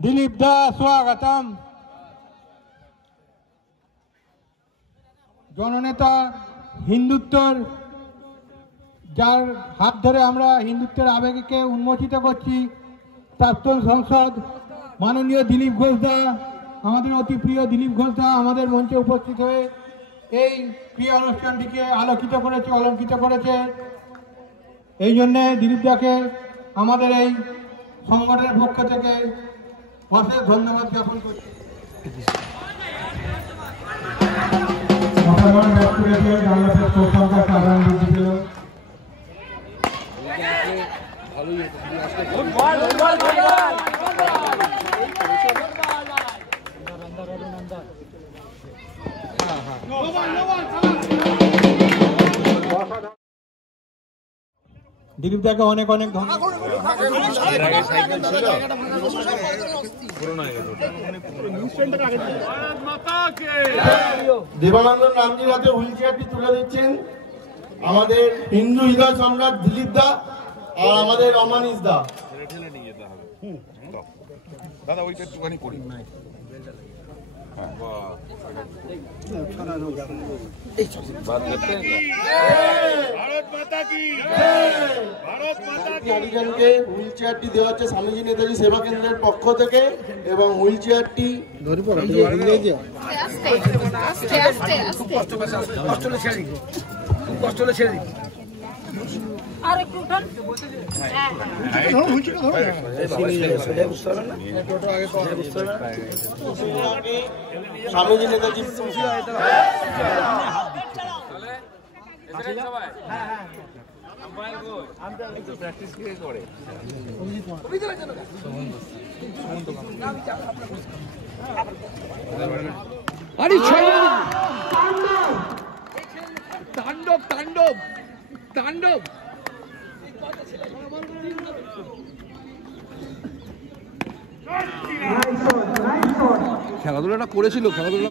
दिलीप दा स्वागतम। जननेता हिंदुत्वर जार हाथ धरे आमरा हिंदुत्वेर आवेगके उन्मोचित करछि प्राक्तन संसद माननीय दिलीप घोष दा आमादेर अति प्रिय दिलीप घोष दा आमादेर मंचे उपस्थित हये এই ক্রিয়া অনুষ্ঠানটিকে আলোকিত করেছে অলঙ্কিত করেছে। এই জন্য দিলীপ দাকে আমাদের এই সংগঠনের পক্ষ থেকে অশেষ ধন্যবাদ জ্ঞাপন করছি। दिलीप दा के अनेक अनेक देवानंद नामजीर हाथे হুইল চেয়ারটি তুলে দিচ্ছেন আমাদের হিন্দু হৃদয় সম্রাট দিলীপ দা আর আমাদের অমানিস দা। দাদা ওইটা একটুখানি করি হুইল চেয়ারটি দেওয়া হচ্ছে স্বামীজি নেতাজি সেবা কেন্দ্রের পক্ষ থেকে এবং হুইল চেয়ারটি স্বামীজি নেতাজি तांडव तांडव तांडव খেলাধুলাটা করেছিল খেলাধুলা